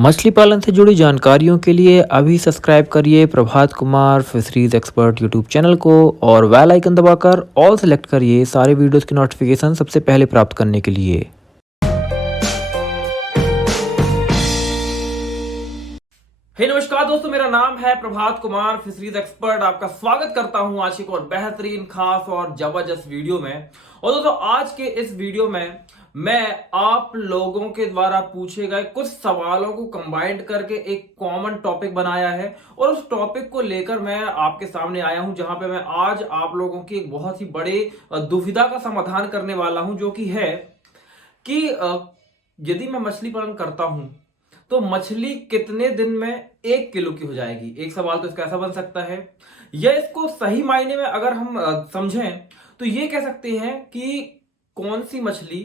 मछली पालन से जुड़ी जानकारियों के लिए अभी सब्सक्राइब करिए Prabhat Kumar fisheries expert YouTube channel को और बेल आइकन दबाकर ऑल सेलेक्ट करिए सारे वीडियोस की नोटिफिकेशन सबसे पहले प्राप्त करने के लिए। नमस्कार दोस्तों, मेरा नाम है प्रभात कुमार फिशरीज एक्सपर्ट। आपका स्वागत करता हूं आज एक और बेहतरीन, खास और जबरदस्त वीडियो में। और दोस्तों, आज के इस वीडियो में मैं आप लोगों के द्वारा पूछे गए कुछ सवालों को कंबाइंड करके एक कॉमन टॉपिक बनाया है और उस टॉपिक को लेकर मैं आपके सामने आया हूं, जहां पे मैं आज आप लोगों की एक बहुत ही बड़े दुविधा का समाधान करने वाला हूं, जो कि है कि यदि मैं मछली पालन करता हूं तो मछली कितने दिन में 1 किलो की हो जाएगी। एक सवाल तो इसका ऐसा बन सकता है, या इसको सही मायने में अगर हम समझें तो ये कह सकते हैं कि कौन सी मछली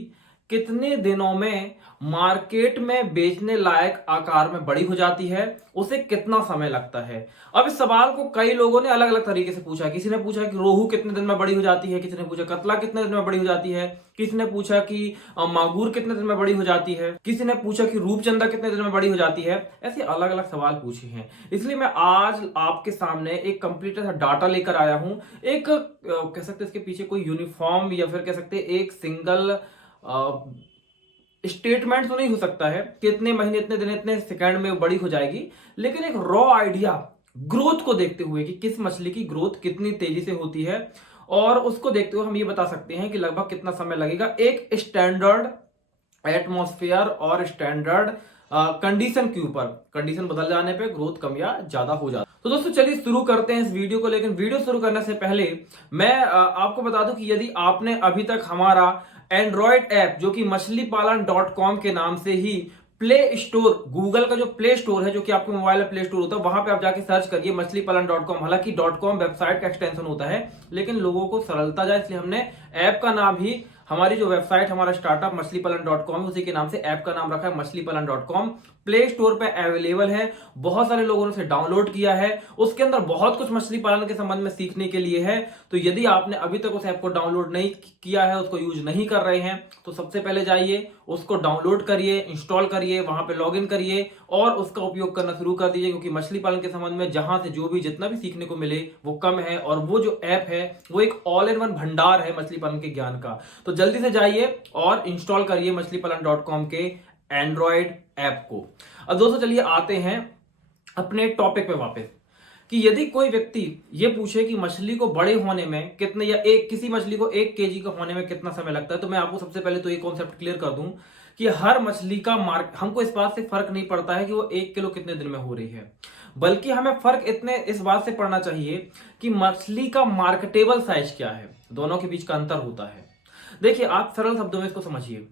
कितने दिनों में मार्केट में बेचने लायक आकार में बड़ी हो जाती है, उसे कितना समय लगता है। अब इस सवाल को कई लोगों ने अलग अलग तरीके से पूछा। किसी ने पूछा कि रोहू कितने दिन में बड़ी हो जाती है, किसी ने पूछा कतला कितने दिन में बड़ी हो जाती है, किसी ने पूछा कि मांगूर कितने दिन में बड़ी हो जाती है, किसी ने पूछा कि रूपचंदा कितने दिन में बड़ी हो जाती है। ऐसे अलग अलग सवाल पूछे हैं, इसलिए मैं आज आपके सामने एक कंप्लीट डाटा लेकर आया हूं। एक कह सकते हैं इसके पीछे कोई यूनिफॉर्म या फिर कह सकते हैं एक सिंगल स्टेटमेंट तो नहीं हो सकता है कि इतने महीने, इतने दिन, इतने सेकंड में बड़ी हो जाएगी, लेकिन एक रॉ आइडिया ग्रोथ को देखते हुए कि किस मछली की ग्रोथ कितनी तेजी से होती है, और उसको देखते हुए हम ये बता सकते हैं कि लगभग कितना समय लगेगा एक स्टैंडर्ड एटमॉस्फेयर और स्टैंडर्ड कंडीशन के ऊपर। कंडीशन बदल जाने पे ग्रोथ कम या ज्यादा हो जाता है। तो दोस्तों, चलिए शुरू करते हैं इस वीडियो को। लेकिन वीडियो शुरू करने से पहले मैं आपको बता दूं कि यदि आपने अभी तक हमारा एंड्रॉयड ऐप, जो कि मछलीपालन.com के नाम से ही प्ले स्टोर, गूगल का जो प्ले स्टोर है, जो कि आपके मोबाइल में प्ले स्टोर होता है, वहां पे आप जाके सर्च करिए मछलीपालन.com। हालांकि .com वेबसाइट का एक्सटेंशन होता है, लेकिन लोगों को सरलता जाए इसलिए हमने ऐप का नाम ही, हमारी जो वेबसाइट, हमारा स्टार्टअप मछलीपालन.com, उसी के नाम से ऐप का नाम रखा है मछलीपालन.com। प्ले स्टोर पे अवेलेबल है, बहुत सारे लोगों ने उसे डाउनलोड किया है। उसके अंदर बहुत कुछ मछली पालन के संबंध में सीखने के लिए है। तो यदि आपने अभी तक उस ऐप को डाउनलोड नहीं किया है, उसको यूज नहीं कर रहे हैं, तो सबसे पहले जाइए, उसको डाउनलोड करिए, इंस्टॉल करिए, वहां पे लॉगिन करिए और उसका उपयोग करना शुरू कर दीजिए। क्योंकि मछली पालन के संबंध में जहां से जो भी जितना भी सीखने को मिले वो कम है, और वो जो ऐप है वो एक ऑल इन वन भंडार है मछली पालन के ज्ञान का। तो जल्दी से जाइए और इंस्टॉल करिए मछलीपालन.com के एंड्रॉयड ऐप को। अब दोस्तों, चलिए आते हैं अपने टॉपिक पे वापस, कि यदि कोई व्यक्ति ये पूछे कि मछली को बड़े होने में कितने, या किसी मछली को 1 kg का होने में कितना समय लगता है, तो मैं आपको सबसे पहले तो ये कॉन्सेप्ट क्लियर कर दूं कि हर मछली का हमको इस बात से फर्क नहीं पड़ता है कि वो 1 किलो कितने दिन में हो रही है, बल्कि हमें फर्क इस बात से पड़ना चाहिए कि मछली का मार्केटेबल साइज क्या है। दोनों के बीच का अंतर होता है। देखिए, आप सरल शब्दों में इसको समझिए।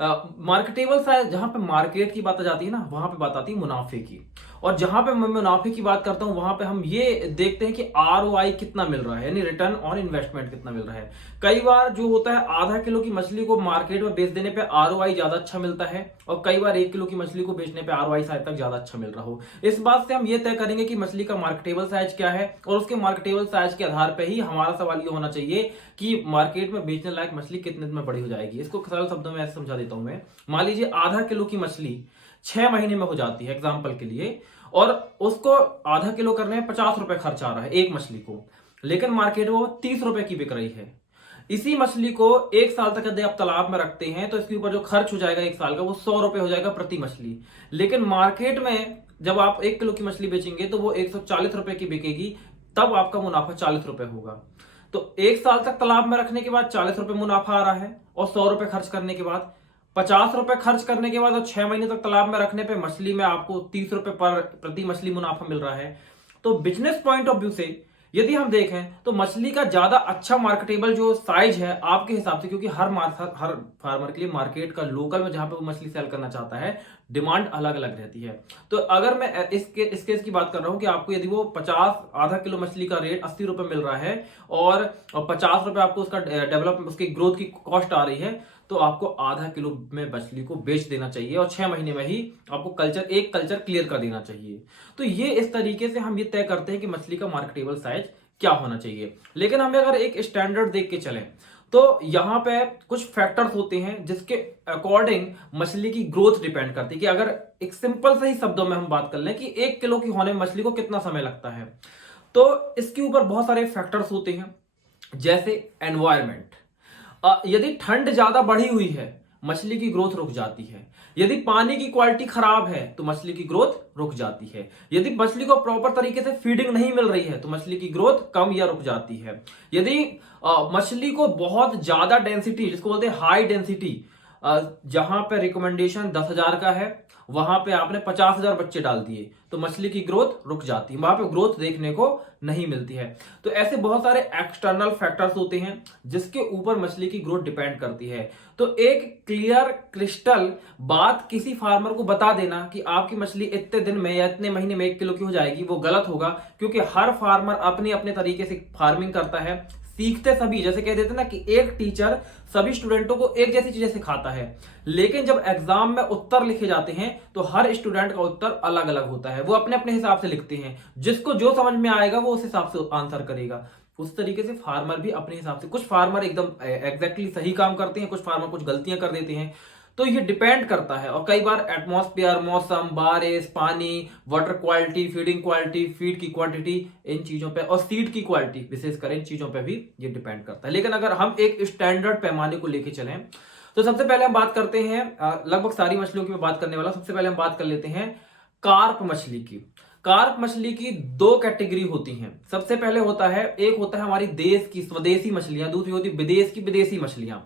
मार्केटेबल साइज, जहां पे मार्केट की बात आ जाती है ना, वहां पे बात आती है मुनाफे की। और जहां पे मैं मुनाफे की बात करता हूं, वहां पे हम ये देखते हैं कि ROI कितना मिल रहा है, यानी रिटर्न ऑन इन्वेस्टमेंट कितना मिल रहा है। कई बार जो होता है, आधा किलो की मछली को मार्केट में बेच देने पे ROI ज्यादा अच्छा मिलता है, और कई बार 1 किलो की मछली को बेचने पे ROI शायद तक ज्यादा अच्छा मिल रहा हो। इस बात से हम ये तय करेंगे कि मछली का मार्केटेबल साइज क्या है, और उसके मार्केटेबल साइज के आधार पर ही हमारा सवाल ये होना चाहिए कि मार्केट में बेचने लायक मछली कितने दिन में बड़ी हो जाएगी। इसको सरल शब्दों में ऐसे समझा देता हूं मैं। मान लीजिए आधा किलो की मछली 6 महीने में हो जाती है, एग्जाम्पल के लिए, और उसको आधा किलो करने में 50 रुपए खर्च आ रहा है एक मछली को, लेकिन मार्केट में वो 30 रुपए की बिक रही है। इसी मछली को 1 साल तक यदि आप तालाब में रखते हैं तो इसके ऊपर जो खर्च हो जाएगा 1 साल का, वो 100 रुपए हो जाएगा प्रति मछली। लेकिन मार्केट में जब आप 1 किलो की मछली बेचेंगे तो वो 140 रुपए की बिकेगी, तब आपका मुनाफा 40 रुपए होगा। तो 1 साल तक तालाब में रखने के बाद 40 रुपए मुनाफा आ रहा है, और 100 रुपए खर्च करने के बाद, 50 रुपए खर्च करने के बाद, और 6 महीने तक तालाब में रखने पे मछली में आपको 30 रुपए प्रति मछली मुनाफा मिल रहा है। तो बिजनेस पॉइंट ऑफ व्यू से यदि हम देखें तो मछली का ज्यादा अच्छा मार्केटेबल जो साइज है आपके हिसाब से, क्योंकि हर फार्मर के लिए मार्केट का लोकल में जहां पे वो मछली सेल करना चाहता है, डिमांड अलग अलग रहती है। तो अगर मैं इस केस की बात कर रहा हूं कि आपको यदि वो 50 आधा किलो मछली का रेट 80 रुपए मिल रहा है, और 50 रुपए आपको उसका डेवलपमेंट, उसकी ग्रोथ की कॉस्ट आ रही है, तो आपको आधा किलो में मछली को बेच देना चाहिए, और 6 महीने में ही आपको कल्चर क्लियर कर देना चाहिए। तो ये इस तरीके से हम ये तय करते हैं कि मछली का मार्केटेबल साइज क्या होना चाहिए। लेकिन हमें अगर एक स्टैंडर्ड देख के चलें तो यहाँ पे कुछ फैक्टर्स होते हैं जिसके अकॉर्डिंग मछली की ग्रोथ डिपेंड करती है। कि अगर एक सिंपल से ही शब्दों में हम बात कर लें कि 1 किलो की होने में मछली को कितना समय लगता है, तो इसके ऊपर बहुत सारे फैक्टर्स होते हैं। जैसे एनवायरमेंट, यदि ठंड ज्यादा बढ़ी हुई है मछली की ग्रोथ रुक जाती है। यदि पानी की क्वालिटी खराब है तो मछली की ग्रोथ रुक जाती है। यदि मछली को प्रॉपर तरीके से फीडिंग नहीं मिल रही है तो मछली की ग्रोथ कम या रुक जाती है। यदि मछली को बहुत ज्यादा डेंसिटी, जिसको बोलते हैं हाई डेंसिटी, जहां पे रिकमेंडेशन 10,000 का है वहां पे आपने 50,000 बच्चे डाल दिए तो मछली की ग्रोथ रुक जाती है, वहां पे ग्रोथ देखने को नहीं मिलती है। तो ऐसे बहुत सारे एक्सटर्नल फैक्टर्स होते हैं जिसके ऊपर मछली की ग्रोथ डिपेंड करती है। तो एक क्लियर क्रिस्टल बात किसी फार्मर को बता देना कि आपकी मछली इतने दिन में या इतने महीने में 1 किलो की हो जाएगी, वो गलत होगा। क्योंकि हर फार्मर अपने अपने तरीके से फार्मिंग करता है, सीखते सभी, जैसे कह देते ना कि एक टीचर सभी स्टूडेंटों को एक जैसी चीजें सिखाता है, लेकिन जब एग्जाम में उत्तर लिखे जाते हैं तो हर स्टूडेंट का उत्तर अलग अलग होता है। वो अपने अपने हिसाब से लिखते हैं, जिसको जो समझ में आएगा वो उस हिसाब से आंसर करेगा। उस तरीके से फार्मर भी अपने हिसाब से, कुछ फार्मर एकदम एग्जैक्टली सही काम करते हैं, कुछ फार्मर कुछ गलतियां कर देते हैं। तो ये डिपेंड करता है। और कई बार एटमॉस्फेयर, मौसम, बारिश, पानी, water quality, feeding quality, feed की क्वांटिटी, इन चीजों पे, और सीड की क्वालिटी विशेषकर, इन चीजों पे भी ये डिपेंड करता है। लेकिन अगर हम एक स्टैंडर्ड पैमाने को लेके चलें तो सबसे पहले हम बात करते हैं, लगभग सारी मछलियों की मैं बात करने वाला, सबसे पहले हम बात कर लेते हैं कार्प मछली की। कार्प मछली की 2 कैटेगरी होती हैं। सबसे पहले होता है, एक होता है हमारी देश की स्वदेशी मछलियां, दूसरी होती है विदेश की विदेशी मछलियां।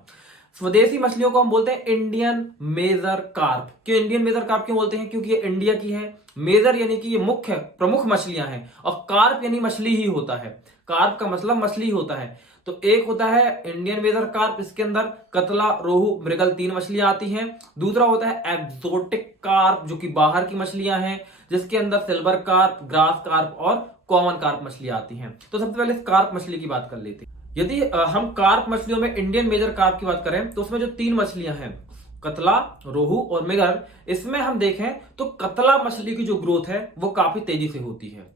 स्वदेशी मछलियों को हम बोलते हैं इंडियन मेजर कार्प। क्यों इंडियन मेजर कार्प क्यों बोलते हैं? क्योंकि ये इंडिया की है। मेजर यानी कि ये मुख्य प्रमुख मछलियां हैं, और कार्प यानी मछली ही होता है। कार्प का मतलब मछली होता है। तो एक होता है इंडियन मेजर कार्प, इसके अंदर कतला, रोहू, मृगल 3 मछलियां आती हैं। दूसरा होता है एक्सोटिक कार्प, जो कि बाहर की मछलियां हैं, जिसके अंदर सिल्वर कार्प, ग्रास कार्प और कॉमन कार्प मछलियां आती हैं। तो सबसे पहले कार्प मछली की बात कर लेते हैं। यदि हम कार्प मछलियों में इंडियन मेजर कार्प की बात करें तो उसमें जो 3 मछलियां हैं, कतला, रोहू और मृगल, इसमें हम देखें तो कतला मछली की जो ग्रोथ है वो काफी तेजी से होती है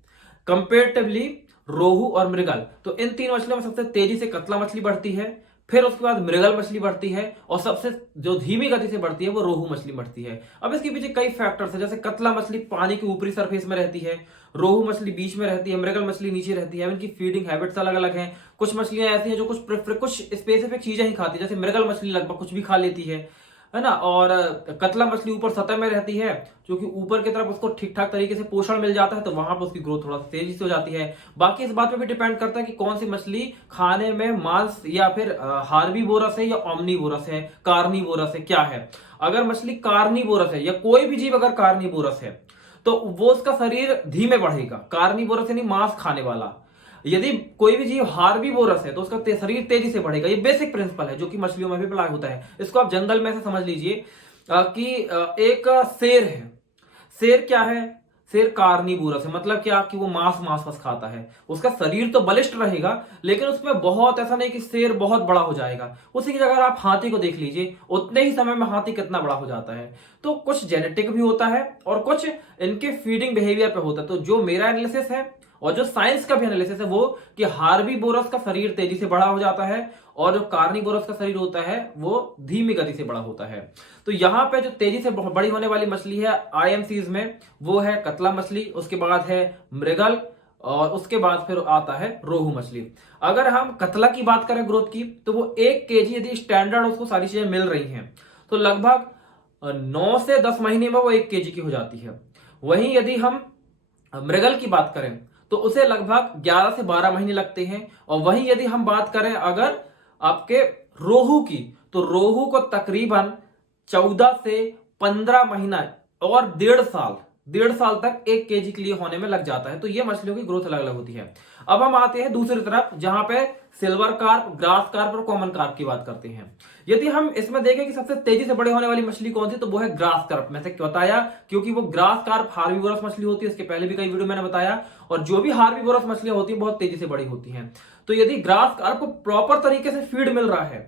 कंपेरेटिवली रोहू और मृगल। तो इन 3 मछलियों में सबसे तेजी से कतला मछली बढ़ती है, फिर उसके बाद मृगल मछली बढ़ती है, और सबसे जो धीमी गति से बढ़ती है वो रोहू मछली बढ़ती है। अब इसके पीछे कई फैक्टर्स हैं, जैसे कतला मछली पानी के ऊपरी सरफेस में रहती है, रोहू मछली बीच में रहती है, मृगल मछली नीचे रहती है। इनकी फीडिंग हैबिट्स अलग अलग हैं। कुछ मछलियां ऐसी हैं जो कुछ स्पेसिफिक चीजें ही खाती है, जैसे मृगल मछली लगभग कुछ भी खा लेती है ना। और कतला मछली ऊपर सतह में रहती है, क्योंकि ऊपर की तरफ उसको ठीक ठाक तरीके से पोषण मिल जाता है, तो वहां पर उसकी ग्रोथ थोड़ा सा तेजी से हो जाती है। बाकी इस बात पे भी डिपेंड करता है कि कौन सी मछली खाने में मांस या फिर हार्बीवोरस है या ओमनीवोरस है, कार्निवोरस है, क्या है। अगर मछली कार्निवोरस है या कोई भी जीव अगर कार्निवोरस है तो वो उसका शरीर धीमे बढ़ेगा। कार्निवोरस यानी मांस खाने वाला। यदि कोई भी जीव हार्बीवोरस है तो उसका शरीर तेजी से बढ़ेगा। ये बेसिक प्रिंसिपल है जो कि मछलियों में भी अप्लाई होता है। इसको आप जंगल में से समझ लीजिए कि एक शेर है। शेर क्या है? शेर कार्निवोरस है, मतलब क्या कि वो मांस खाता है। उसका शरीर तो बलिष्ठ रहेगा, लेकिन उसमें बहुत ऐसा नहीं कि शेर बहुत बड़ा हो जाएगा। उसी की जगह आप हाथी को देख लीजिए, उतने ही समय में हाथी कितना बड़ा हो जाता है। तो कुछ जेनेटिक भी होता है और कुछ इनके फीडिंग बिहेवियर पे होता है। तो जो मेरा एनालिसिस है और जो साइंस का भी एनालिसिस है वो कि हार्बीवोरस का शरीर तेजी से बड़ा हो जाता है और जो कार्निवोरस का शरीर होता है वो धीमी गति से बड़ा होता है। तो यहाँ पे जो तेजी से बड़ी होने वाली मछली है आईएमसीज में वो है कतला मछली, उसके बाद है मृगल, और उसके बाद फिर आता है रोहू मछली। अगर हम कतला की बात करें ग्रोथ की, तो वो 1 kg यदि स्टैंडर्ड उसको सारी चीजें मिल रही हैं तो लगभग 9 से 10 महीने में वो 1 kg की हो जाती है। वहीं यदि हम मृगल की बात करें तो उसे लगभग 11 से 12 महीने लगते हैं। और वहीं यदि हम बात करें अगर आपके रोहू की, तो रोहू को तकरीबन 14 से 15 महीना और 1.5 साल तक 1 kg के लिए होने में लग जाता है। तो ये मछलियों की ग्रोथ अलग अलग होती है। अब हम आते हैं दूसरी तरफ, जहां पे सिल्वर कार्प, ग्रास कार्प और कॉमन कार्प की बात करते हैं। यदि हम इसमें देखें कि सबसे तेजी से बड़े होने वाली मछली कौन सी, तो वो है ग्रास कार्प। मैंने बताया क्योंकि वो ग्रास कार्प हार्बीवोरस मछली होती है, इसके पहले भी कई वीडियो मैंने बताया। और जो भी हार्बीवोरस मछलियां होती है बहुत तेजी से बड़ी होती हैं। तो यदि ग्रास कार्प को प्रॉपर तरीके से फीड मिल रहा है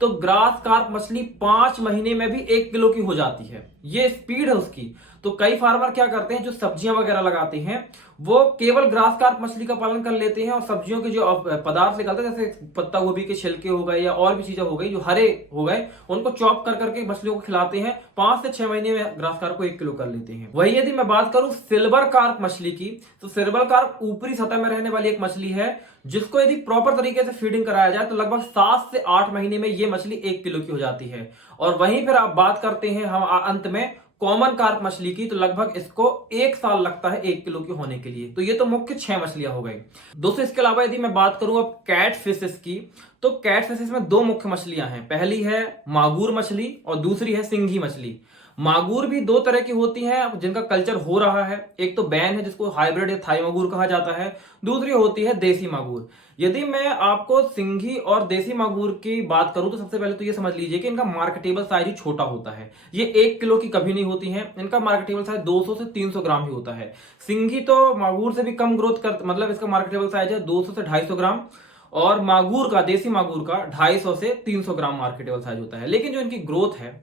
तो ग्रास कार्प मछली 5 महीने में भी 1 किलो की हो जाती है। ये स्पीड है उसकी। तो कई फार्मर क्या करते हैं, जो सब्जियां वगैरह लगाते हैं वो केवल ग्रास कार्प मछली का पालन कर लेते हैं और सब्जियों के जो पदार्थ निकलते हैं जैसे पत्ता गोभी के छिलके हो गए या और भी चीजें हो गई जो हरे हो गए, उनको चॉप कर करके मछलियों को खिलाते हैं। 5 से 6 महीने में ग्रास कार्प को 1 किलो कर लेते हैं। वही यदि मैं बात करूं सिल्वर कार्प मछली की, तो सिल्वर कार्प ऊपरी सतह में रहने वाली एक मछली है जिसको यदि प्रॉपर तरीके से फीडिंग कराया जाए तो लगभग 7 से 8 महीने में ये मछली 1 किलो की हो जाती है। और वहीं फिर आप बात करते हैं हम अंत में कॉमन कार्प मछली की, तो लगभग इसको 1 साल लगता है 1 किलो की होने के लिए। तो ये तो मुख्य 6 मछलियां हो गई दोस्तों। इसके अलावा यदि मैं बात करूं अब कैट फिशेस की, तो कैट फिशेस में 2 मुख्य मछलियां हैं। पहली है मागुर मछली और दूसरी है सिंघी मछली। मागुर भी 2 तरह की होती हैं जिनका कल्चर हो रहा है। एक तो बैन है जिसको हाइब्रिड या थाई मागुर कहा जाता है, दूसरी होती है देसी मागुर। यदि मैं आपको सिंघी और देसी मागुर की बात करूं तो सबसे पहले तो ये समझ लीजिए कि इनका मार्केटेबल साइज ही छोटा होता है। ये 1 किलो की कभी नहीं होती हैं। इनका मार्केटेबल साइज 200 से 300 ग्राम ही होता है। सिंघी तो मागुर से भी कम ग्रोथ कर, मतलब इसका मार्केटेबल साइज है 200 से 250 ग्राम और मागुर का, देसी मागुर का 250 से 300 ग्राम मार्केटेबल साइज होता है। लेकिन जो इनकी ग्रोथ है,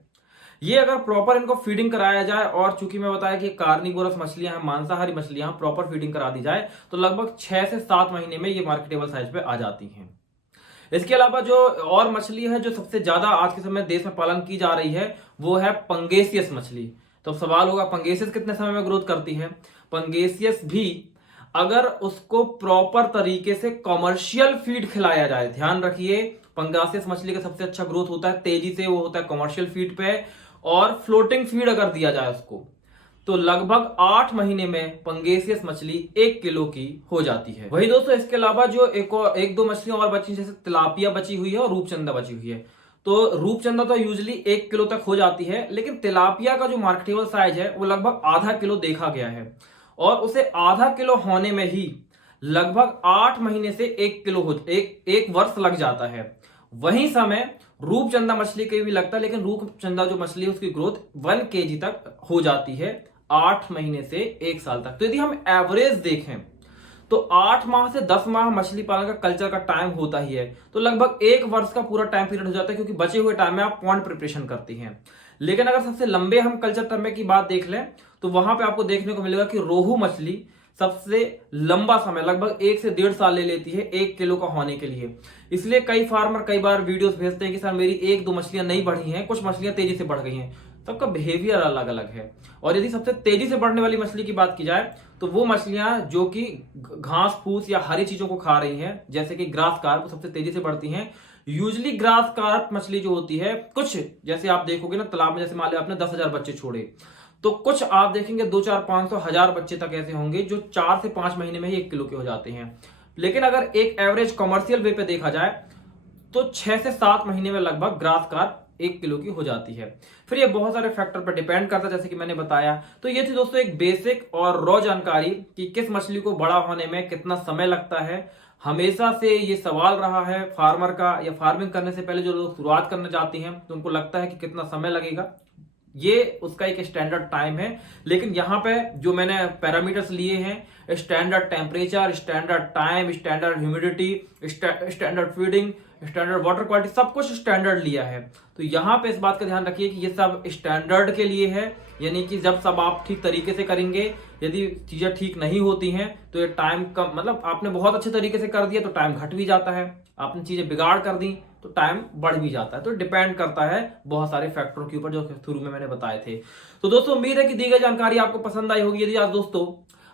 ये अगर प्रॉपर इनको फीडिंग कराया जाए और चूंकि मैं बताया कि कार्निवोरस मछलियां हैं, मांसाहारी मछलियां, प्रॉपर फीडिंग करा दी जाए तो लगभग 6 से 7 महीने में ये मार्केटेबल साइज पे आ जाती हैं। इसके अलावा जो और मछली है जो सबसे ज्यादा आज के समय देश में पालन की जा रही है वो है पंगेसियस मछली। तो सवाल होगा पंगेसियस कितने समय में ग्रोथ करती है। पंगेसियस भी अगर उसको प्रॉपर तरीके से कमर्शियल फीड खिलाया जाए, ध्यान रखिए पंगासियस मछली का सबसे अच्छा ग्रोथ होता है, तेजी से वो होता है कमर्शियल फीड पे, और फ्लोटिंग फीड अगर दिया जाए उसको तो लगभग 8 महीने में पंगेसियस मछली 1 किलो की हो जाती है। वही दोस्तों इसके अलावा जो एक दो मछलियां और बची, जैसे तिलापिया बची हुई है और रूपचंदा बची हुई है। तो रूपचंदा तो यूजुअली 1 किलो तक हो जाती है, लेकिन तिलापिया का जो मार्केटेबल साइज है वो लगभग आधा किलो देखा गया है और उसे आधा किलो होने में ही लगभग 8 महीने से 1 किलो हो एक वर्ष लग जाता है। वही समय रूपचंदा मछली के भी लगता है, लेकिन रूपचंदा जो मछली है उसकी ग्रोथ 1 केजी तक हो जाती है 8 महीने से 1 साल तक। तो यदि हम एवरेज देखें तो 8 माह से 10 माह मछली पालन का कल्चर का टाइम होता ही है। तो लगभग 1 वर्ष का पूरा टाइम पीरियड हो जाता है, क्योंकि बचे हुए टाइम में आप पॉन्ड प्रिपरेशन करती हैं। लेकिन अगर सबसे लंबे हम कल्चर समय की बात देख लें तो वहां पे आपको देखने को मिलेगा कि रोहू मछली सबसे लंबा समय लगभग 1 से 1.5 साल ले लेती है 1 किलो का होने के लिए। इसलिए कई फार्मर कई बार वीडियोस भेजते हैं कि सर मेरी 1-2 मछलियां नहीं बढ़ी हैं, कुछ मछलियां तेजी से बढ़ गई हैं। सबका बिहेवियर अलग अलग है। और यदि सबसे तेजी से बढ़ने वाली मछली की बात की जाए तो वो मछलियां जो कि घास फूस या हरी चीजों को खा रही हैं, जैसे कि ग्रास कार्प, सबसे तेजी से बढ़ती हैं। यूजली ग्रास कार्प मछली जो होती है, कुछ जैसे आप देखोगे ना तालाब में, जैसे मान लिया आपने 10,000 बच्चे छोड़े तो कुछ आप देखेंगे 2, 4, 500, 1000 बच्चे तक ऐसे होंगे जो 4 से 5 महीने में ही 1 किलो के हो जाते हैं। लेकिन अगर एक एवरेज कमर्शियल वे पे देखा जाए तो 6 से 7 महीने में लगभग ग्रास कार्प 1 किलो की हो जाती है। फिर ये बहुत सारे फैक्टर पर डिपेंड करता है, जैसे कि मैंने बताया। तो ये थी दोस्तों एक बेसिक और रॉ जानकारी कि किस मछली को बड़ा होने में कितना समय लगता है। हमेशा से ये सवाल रहा है फार्मर का, या फार्मिंग करने से पहले जो लोग शुरुआत करने जाते हैं तो उनको लगता है कि कितना समय लगेगा। ये उसका एक स्टैंडर्ड टाइम है, लेकिन यहाँ पे जो मैंने पैरामीटर्स लिए हैं, standard temperature, standard time, standard humidity, standard feeding, standard water quality, सब कुछ स्टैंडर्ड लिया है। तो यहाँ पे इस बात का ध्यान रखिए कि ये सब स्टैंडर्ड के लिए है, यानी कि जब सब आप ठीक तरीके से करेंगे, यदि चीजें ठीक नहीं होती हैं तो ये टाइम कम, मतलब आपने बहुत अच्छे तरीके से कर दिया तो टाइम घट भी जाता है, आपने चीजें बिगाड़ कर दी तो टाइम बढ़ भी जाता है। तो डिपेंड करता है बहुत सारे फैक्टरों के ऊपर जो शुरू में मैंने बताए थे। तो दोस्तों उम्मीद है कि दी गई जानकारी आपको पसंद आई होगी। यदि आज दोस्तों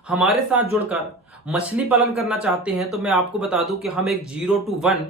हमारे साथ जुड़कर मछली पालन करना चाहते हैं तो मैं आपको बता दूं कि हम एक 0 to 1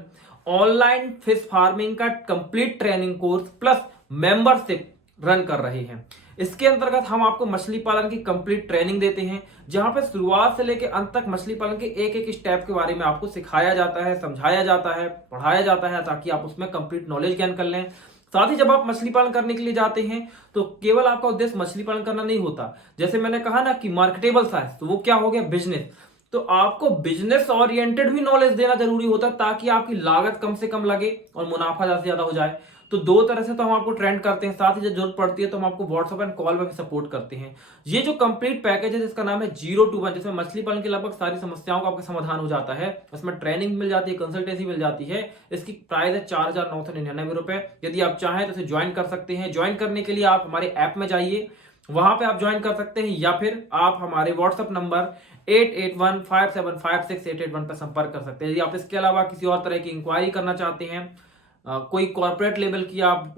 ऑनलाइन फिश फार्मिंग का complete training course plus membership run कर रहे हैं। इसके अंतर्गत हम आपको मछली पालन की कंप्लीट ट्रेनिंग देते हैं, जहां पे शुरुआत से लेकर अंत तक मछली पालन के एक एक स्टेप के बारे में आपको सिखाया जाता है, समझाया जाता है, पढ़ाया जाता है, ताकि आप उसमें कंप्लीट नॉलेज गेन कर लें। साथ ही जब आप मछली पालन करने के लिए जाते हैं तो केवल आपका उद्देश्य मछली पालन करना नहीं होता, जैसे मैंने कहा ना कि मार्केटेबल साइंस, तो वो क्या हो गया, बिजनेस। तो आपको बिजनेस ओरिएंटेड भी नॉलेज देना जरूरी होता है, ताकि आपकी लागत कम से कम लगे और मुनाफा ज्यादा से ज्यादा हो जाए। तो दो तरह से तो हम आपको ट्रेंड करते हैं, साथ ही जब जरूरत पड़ती है तो हम आपको व्हाट्सएप एंड कॉल पर भी सपोर्ट करते हैं। ये जो कंप्लीट पैकेज है जिसका नाम है 0 to 1, जिसमें मछली पालन की लगभग सारी समस्याओं का आपका समाधान हो जाता है, उसमें ट्रेनिंग मिल जाती है, कंसल्टेंसी मिल जाती है। इसकी प्राइस है 4,999 रुपए। यदि आप चाहें तो इसे ज्वाइन कर सकते हैं। ज्वाइन करने के लिए आप हमारे ऐप में जाइए, वहां पे आप ज्वाइन कर सकते हैं, या फिर आप हमारे व्हाट्सएप नंबर 8815756881 पर संपर्क कर सकते हैं। यदि आप इसके अलावा किसी और तरह की इंक्वायरी करना चाहते हैं, कोई कॉर्पोरेट लेवल की आप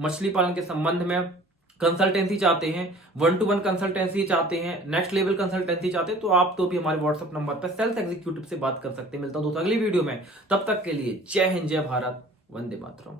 मछली पालन के संबंध में कंसल्टेंसी चाहते हैं, 1-to-1 कंसल्टेंसी चाहते हैं, नेक्स्ट लेवल कंसल्टेंसी चाहते हैं, तो आप तो भी हमारे व्हाट्सएप नंबर पर सेल्स एग्जीक्यूटिव से बात कर सकते हैं। मिलता हूं दोस्तों अगली वीडियो में, तब तक के लिए जय हिंद, जय भारत, वंदे मातरम।